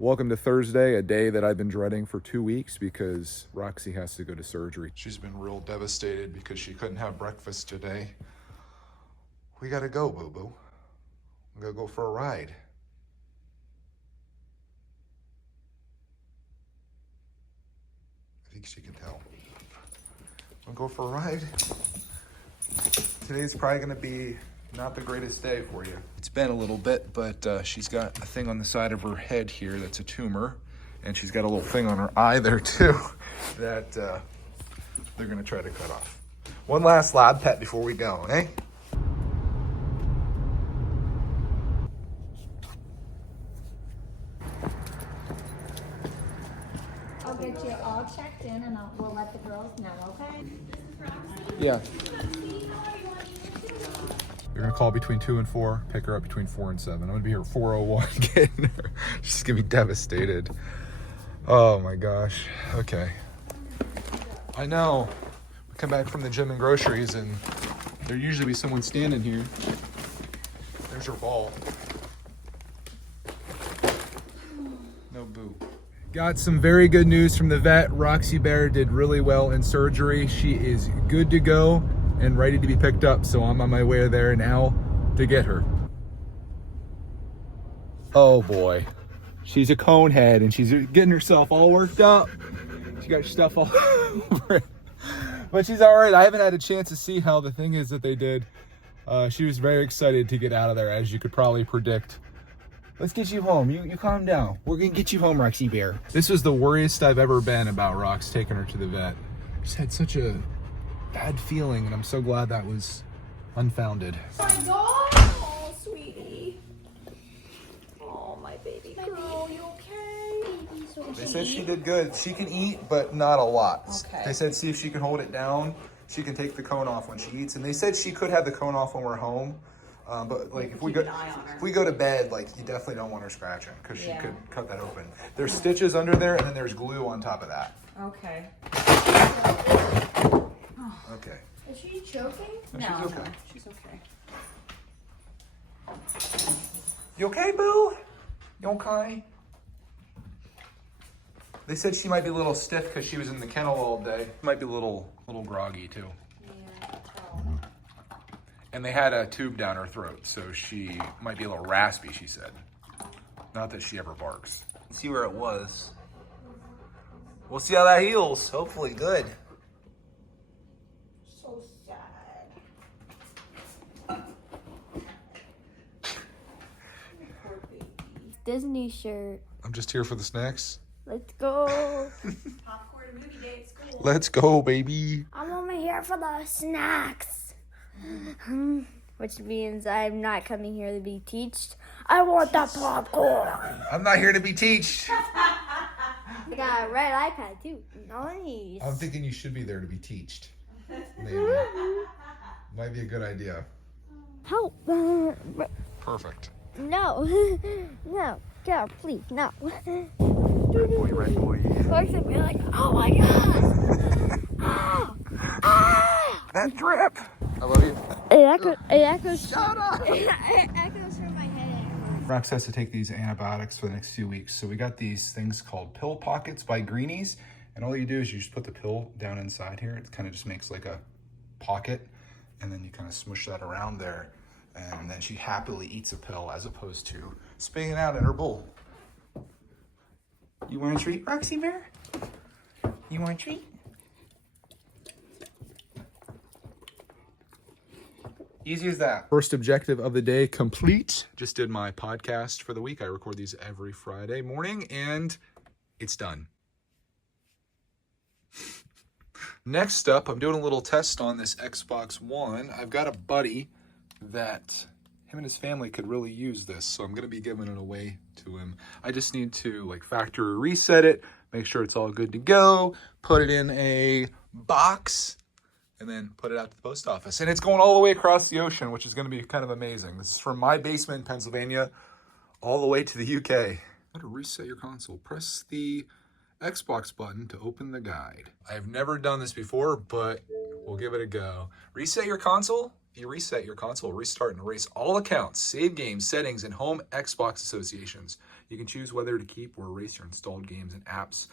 Welcome to Thursday, a day that I've been dreading for 2 weeks because Roxy has to go to surgery. She's been real devastated because she couldn't have breakfast today. We gotta go, boo-boo. I'm gonna go for a ride. I think she can tell. I'm gonna go for a ride. Today's probably gonna be not the greatest day for you. It's been a little bit, but she's got a thing on the side of her head here that's a tumor, and she's got a little thing on her eye there too that they're gonna try to cut off. One last lab pet before we go, eh? I'll get you all checked in and we'll let the girls know, okay? Yeah. You're gonna call between 2 and 4, pick her up between 4 and 7. I'm gonna be here at 4:01 getting her. She's gonna be devastated. Oh my gosh. Okay. I know. We come back from the gym and groceries and there usually be someone standing here. There's your ball. No boo. Got some very good news from the vet. Roxy Bear did really well in surgery. She is good to go and ready to be picked up, so I'm on my way there now to get her. Oh boy, she's a cone head and she's getting herself all worked up. She got stuff all over it, but she's all right. I haven't had a chance to see how the thing is that they did. She was very excited to get out of there, as you could probably predict. Let's get you home. You calm down. We're gonna get you home, Roxy Bear. This was the worriest I've ever been about Rox taking her to the vet. Just had such a bad feeling, and I'm so glad that was unfounded. Oh my god! Oh, sweetie. Oh, my baby girl, you okay? They said she did good. She can eat, but not a lot. Okay. They said see if she can hold it down. She can take the cone off when she eats, and they said she could have the cone off when we're home. But like if we go to bed, like you definitely don't want her scratching because she could cut that open. There's stitches under there, and then there's glue on top of that. Okay. Okay. Is she choking? No, she's okay. She's okay. You okay, boo? You okay? They said she might be a little stiff because she was in the kennel all day. Might be a little groggy too. Yeah. And they had a tube down her throat, so she might be a little raspy, she said. Not that she ever barks. See where it was. We'll see how that heals. Hopefully good. So sad. Poor baby. Disney shirt. I'm just here for the snacks. Let's go. Popcorn and movie day at school. Let's go, baby. I'm only here for the snacks. Which means I'm not coming here to be teached. I want the popcorn. I'm not here to be teached. I got a red iPad too. Nice. I'm thinking you should be there to be teached. Maybe. Might be a good idea. Help. Perfect. No. No. God, please, no. Red boy. Folks would be like, oh my god. Oh. Ah. That drip. I love you. It echoes. Shut up. It echoes from my head. Rox has to take these antibiotics for the next few weeks. So we got these things called pill pockets by Greenies. And all you do is you just put the pill down inside here. It kind of just makes like a pocket. And then you kind of smush that around there. And then she happily eats a pill as opposed to spitting it out in her bowl. You want a treat, Roxy Bear? You want a treat? Easy as that. First objective of the day complete. Just did my podcast for the week. I record these every Friday morning and it's done. Next up, I'm doing a little test on this Xbox One. I've got a buddy that him and his family could really use this, so I'm going to be giving it away to him. I just need to like factory reset it, make sure it's all good to go, put it in a box, and then put it out to the post office. And it's going all the way across the ocean, which is going to be kind of amazing. This is from my basement in Pennsylvania all the way to the UK. How to reset your console. Press the Xbox button to open the guide. I've never done this before, but we'll give it a go. Reset your console. If you reset your console, restart and erase all accounts, save games, settings, and home Xbox associations. You can choose whether to keep or erase your installed games and apps.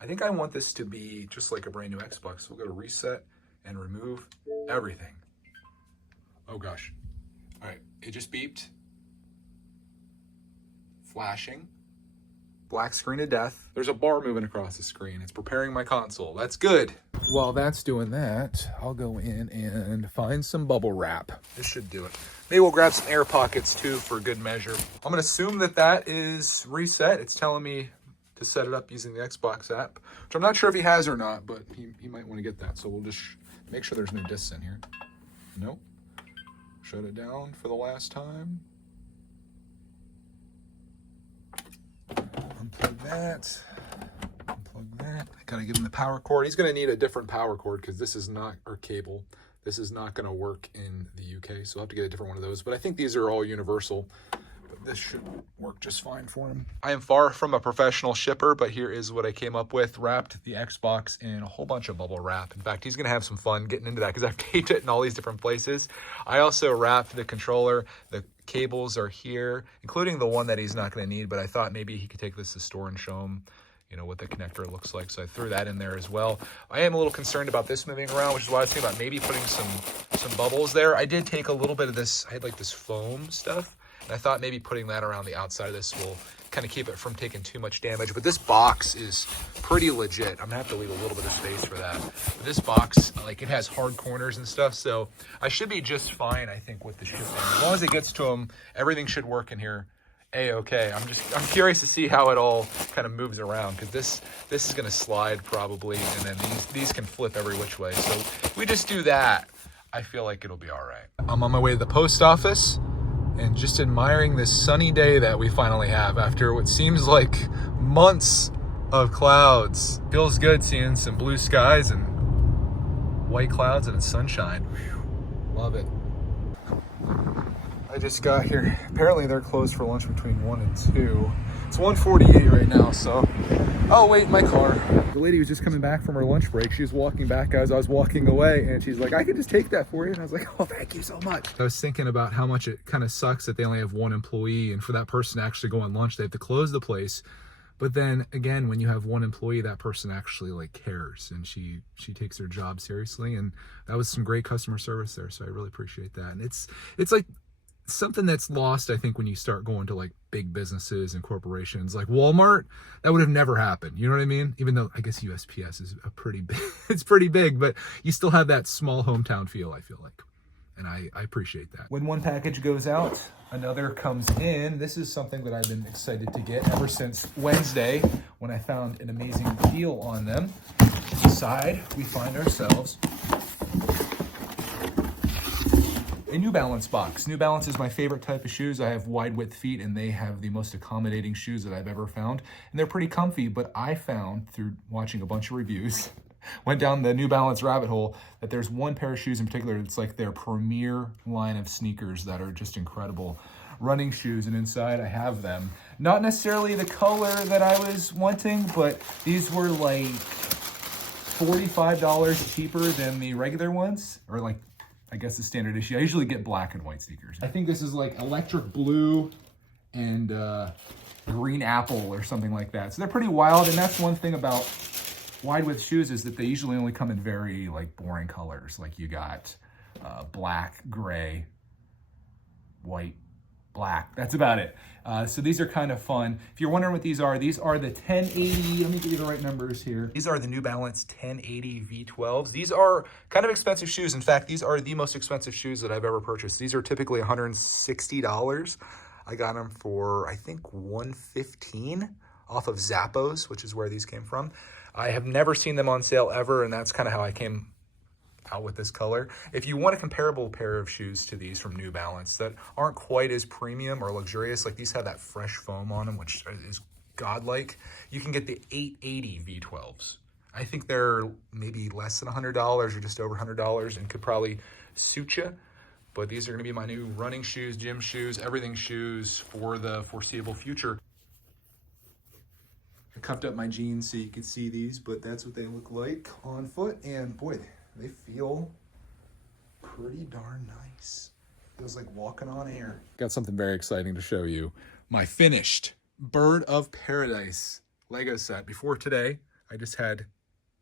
I think I want this to be just like a brand new Xbox. So we'll go to reset and remove everything. Oh gosh. All right, it just beeped. Flashing. Black screen of death. There's a bar moving across the screen. It's preparing my console. That's good. While that's doing that, I'll go in and find some bubble wrap. This should do it. Maybe we'll grab some air pockets too for good measure. I'm gonna assume that that is reset. It's telling me to set it up using the Xbox app, which I'm not sure if he has or not, but he might want to get that. So we'll just make sure there's no discs in here. Nope. Shut it down for the last time. Unplug that. Unplug that. I gotta give him the power cord. He's gonna need a different power cord because this is not, or cable. This is not gonna work in the UK, so I'll have to get a different one of those. But I think these are all universal. But this should work just fine for him. I am far from a professional shipper, but here is what I came up with. Wrapped the Xbox in a whole bunch of bubble wrap. In fact, he's gonna have some fun getting into that because I've taped it in all these different places. I also wrapped the controller. The cables are here, including the one that he's not gonna need, but I thought maybe he could take this to the store and show him, you know, what the connector looks like. So I threw that in there as well. I am a little concerned about this moving around, which is why I was thinking about maybe putting some bubbles there. I did take a little bit of this, I had like this foam stuff, and I thought maybe putting that around the outside of this will kind of keep it from taking too much damage. But this box is pretty legit. I'm gonna have to leave a little bit of space for that. But this box, like, it has hard corners and stuff, so I should be just fine, I think, with the shipping. As long as it gets to them, everything should work in here A-okay. I'm curious to see how it all kind of moves around, because this is gonna slide probably, and then these can flip every which way. So if we just do that, I feel like it'll be all right. I'm on my way to the post office and just admiring this sunny day that we finally have after what seems like months of clouds. Feels good seeing some blue skies and white clouds and sunshine. Whew, love it. I just got here. Apparently they're closed for lunch between 1 and 2. It's 1:48 right now, so I'll wait in my car. The lady was just coming back from her lunch break. She was walking back as I was walking away, and she's like, I can just take that for you. And I was like, oh, thank you so much. I was thinking about how much it kind of sucks that they only have one employee, and for that person to actually go on lunch, they have to close the place. But then again, when you have one employee, that person actually like cares, and she takes their job seriously. And that was some great customer service there. So I really appreciate that. And it's like something that's lost, I think, when you start going to like big businesses and corporations like Walmart. That would have never happened. You know what I mean? Even though I guess USPS is a pretty big, it's pretty big, but you still have that small hometown feel, I feel like. And I appreciate that. When one package goes out, another comes in. This is something that I've been excited to get ever since Wednesday when I found an amazing deal on them. Inside, we find ourselves a New Balance box. New Balance is my favorite type of shoes. I have wide width feet, and they have the most accommodating shoes that I've ever found. And they're pretty comfy, but I found through watching a bunch of reviews, went down the New Balance rabbit hole, that there's one pair of shoes in particular that's like their premier line of sneakers that are just incredible. Running shoes, and inside I have them. Not necessarily the color that I was wanting, but these were like $45 cheaper than the regular ones, or like, I guess the standard issue. I usually get black and white sneakers. I think this is like electric blue and green apple or something like that. So they're pretty wild, and that's one thing about wide width shoes is that they usually only come in very like boring colors. Like you got black, gray, white, black. That's about it. So these are kind of fun. If you're wondering what these are the 1080, let me give you the right numbers here. These are the New Balance 1080 V12s. These are kind of expensive shoes. In fact, these are the most expensive shoes that I've ever purchased. These are typically $160. I got them for, I think, $115 off of Zappos, which is where these came from. I have never seen them on sale ever, and that's kind of how I came out with this color. If you want a comparable pair of shoes to these from New Balance that aren't quite as premium or luxurious, like these have that fresh foam on them, which is godlike, you can get the 880 V12s. I think they're maybe less than $100 or just over $100 and could probably suit you. But these are gonna be my new running shoes, gym shoes, everything shoes for the foreseeable future. I cuffed up my jeans so you can see these, but that's what they look like on foot, and boy, they feel pretty darn nice. Feels like walking on air. Got something very exciting to show you. My finished Bird of Paradise Lego set. Before today, I just had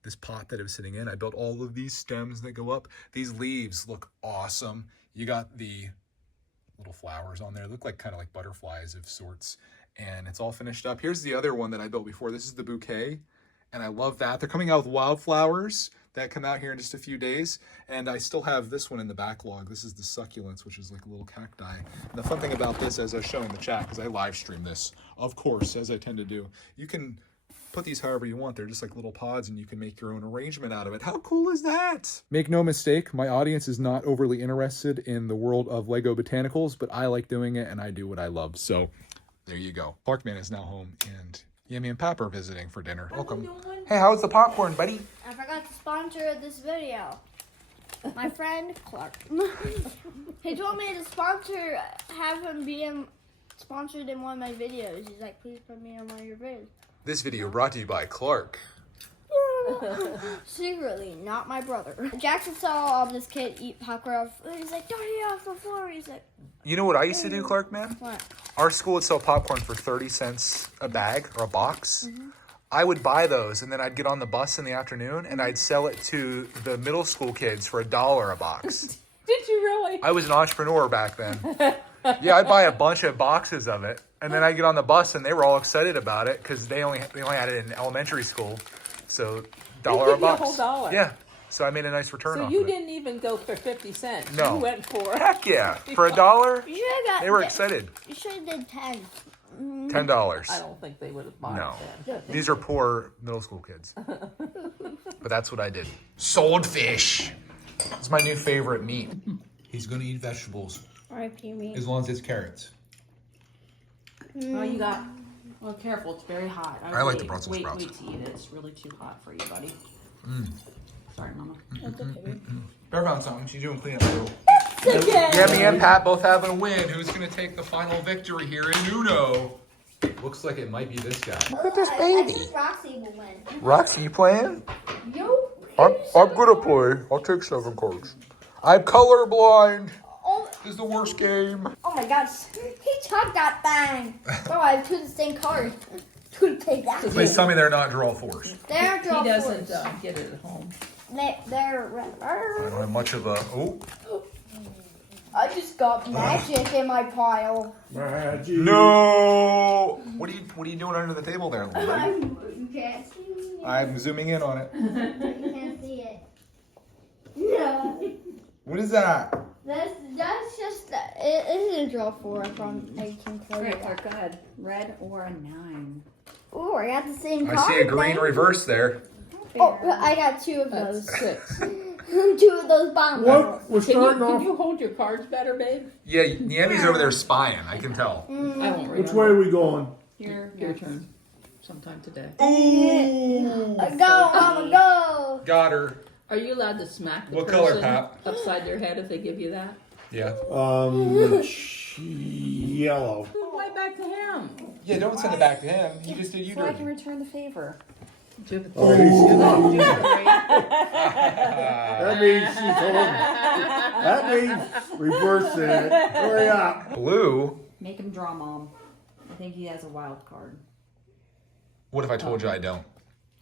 this pot that it was sitting in. I built all of these stems that go up. These leaves look awesome. You got the little flowers on there. They look like kind of like butterflies of sorts. And it's all finished up. Here's the other one that I built before. This is the bouquet. And I love that. They're coming out with wildflowers that come out here in just a few days. And I still have this one in the backlog. This is the succulents, which is like a little cacti. And the fun thing about this, as I was showing in the chat, because I live stream this, of course, as I tend to do, you can put these however you want. They're just like little pods and you can make your own arrangement out of it. How cool is that? Make no mistake, my audience is not overly interested in the world of Lego botanicals, but I like doing it and I do what I love. So there you go. Clarkman is now home and Yummy and Pap are visiting for dinner. Welcome. Hey, how's the popcorn, buddy? I forgot to sponsor this video. My friend Clark. He told me to have him be sponsored in one of my videos. He's like, please put me on one of your videos. This video brought to you by Clark. Secretly, not my brother. Jackson saw this kid eat popcorn. He's like, don't eat off the floor. He's like, You know what I used to do, Clark, man? what? Our school would sell popcorn for 30 cents a bag or a box. I would buy those and then I'd get on the bus in the afternoon and I'd sell it to the middle school kids for $1 a box. Did you really? I was an entrepreneur back then. Yeah, I'd buy a bunch of boxes of it and then I'd get on the bus and they were all excited about it because they only had it in elementary school. So $1 a give you a box. whole dollar. Yeah. So I made a nice return So off you of it. didn't even go for 50 cents. No. You went for Heck yeah. For $1, You should have got. they were excited. You should have did 10. $10. I don't think they would have bought No. it then. These are poor middle school kids. But that's what I did. Swordfish. It's my new favorite meat. He's going to eat vegetables R.I.P. me. as long as it's carrots. Oh, you got. Well, careful. It's very hot. I like the Brussels wait, sprouts. Wait to eat it. It's really too hot for you, buddy. Sorry, Mama. Bear found something. She's doing cleanup too. Okay. Yummy and Pat both having a win. Who's going to take the final victory here in Uno? Looks like it might be this guy. Look at this I baby. think Roxy will win. Roxy, you playing? Yo. I'm going to play. I'll take 7 cards. I'm colorblind. Oh, This is the worst game. oh my gosh. He took that thing. Oh, I have 2 the same card. Couldn't take that. Please tell me they're not draw 4s. They're draw He doesn't fours. get it at home. They're. I don't have much of a... Oh. I just got magic in my pile. No! What are you doing under the table there, little buddy? You can't see it. I'm zooming in on it. You can't see it. No. What is that? That's just it isn't a draw 4 from 1840. All right, Clark, go ahead. Red or a 9? Ooh, I got the same I card. see a green then. reverse there. Oh, I got 2 of That's those. 6. 2 of those bombs. What? We're Can starting you off. hold your cards better, babe? Yeah, Yami's over there spying. I can tell. I won't remember. Which way are we going? Your turn. Sometime today. Ooh! Go, Mama, go. Got her. Are you allowed to smack the What color, person Pap? upside their head if they give you that? Yeah. Yellow. Right back to him. Yeah, don't send it back to him. He just did you So I can dirty. return the favor. Jupiter. Oh, he's Jupiter. That means she's holding. That means reverse it. Hurry up. Blue? Make him draw, Mom. I think he has a wild card. What if I told you I don't?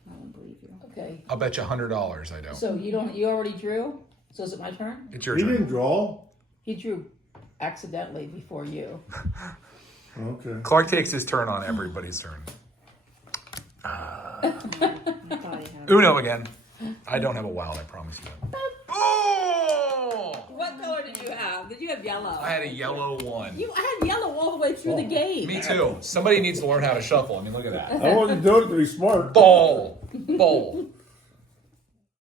I don't believe you. Okay. I'll bet you $100 I don't. So you already drew? So is it my turn? It's your He turn. didn't draw. He drew accidentally before you. Okay. Clark takes his turn on everybody's turn. I thought he had. Uno again. I don't have a wild, I promise you. Oh! What color did you have? Did you have yellow? I had a yellow 1. You had yellow all the way through the game. Me too. Somebody needs to learn how to shuffle. I mean, look at that. I wasn't doing it to be smart. Ball. Ball.